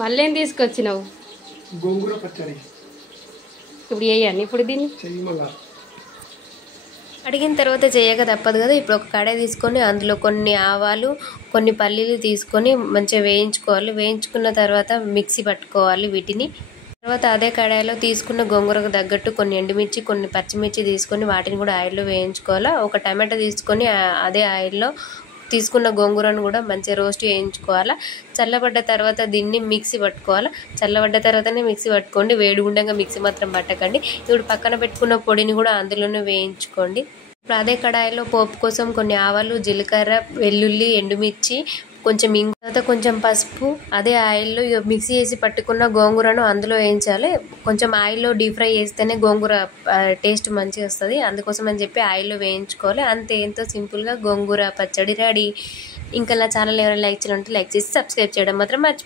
మళ్ళీ ఏం తీసుకొచ్చినావు? గోంగూర పచ్చడి. ఇప్పుడు వేయాలి. ఇప్పుడు దీన్ని అడిగిన తర్వాత చేయక తప్పదు కదా. ఇప్పుడు ఒక కడాయి తీసుకొని అందులో కొన్ని ఆవాలు, కొన్ని పల్లీలు తీసుకొని మంచిగా వేయించుకోవాలి. వేయించుకున్న తర్వాత మిక్సీ పట్టుకోవాలి వీటిని. తర్వాత అదే కడాయిలో తీసుకున్న గోంగూరకు తగ్గట్టు కొన్ని ఎండుమిర్చి, కొన్ని పచ్చిమిర్చి తీసుకొని వాటిని కూడా ఆయిల్లో వేయించుకోవాలి. ఒక టమాటా తీసుకొని అదే ఆయిల్లో తీసుకున్న గోంగూరను కూడా మంచిగా రోస్ట్ వేయించుకోవాలి. చల్లబడ్డ తర్వాత దీన్ని మిక్సీ పట్టుకోవాలి. చల్లబడ్డ తర్వాతనే మిక్సీ పట్టుకోండి, వేడిగుండంగా మిక్సీ మాత్రం పట్టకండి. ఇప్పుడు పక్కన పెట్టుకున్న పొడిని కూడా అందులోనే వేయించుకోండి. ఇప్పుడు అదే కడాయిలో పోపు కోసం కొన్ని ఆవాలు, జీలకర్ర, వెల్లుల్లి, ఎండుమిర్చి, కొంచెం తర్వాత కొంచెం పసుపు, అదే ఆయిల్లో మిక్సీ చేసి పట్టుకున్న గోంగూరను అందులో వేయించాలి. కొంచెం ఆయిల్లో డీప్ ఫ్రై చేస్తేనే గోంగూర టేస్ట్ మంచిగా వస్తుంది. అందుకోసం అని చెప్పి ఆయిల్లో వేయించుకోవాలి. అంతే, ఎంతో సింపుల్గా గోంగూర పచ్చడి రెడీ. ఇంకా నా ఛానల్ ఎవరైనా లైక్ చేయాలంటే లైక్ చేసి సబ్స్క్రైబ్ చేయడం మాత్రం మర్చిపోండి.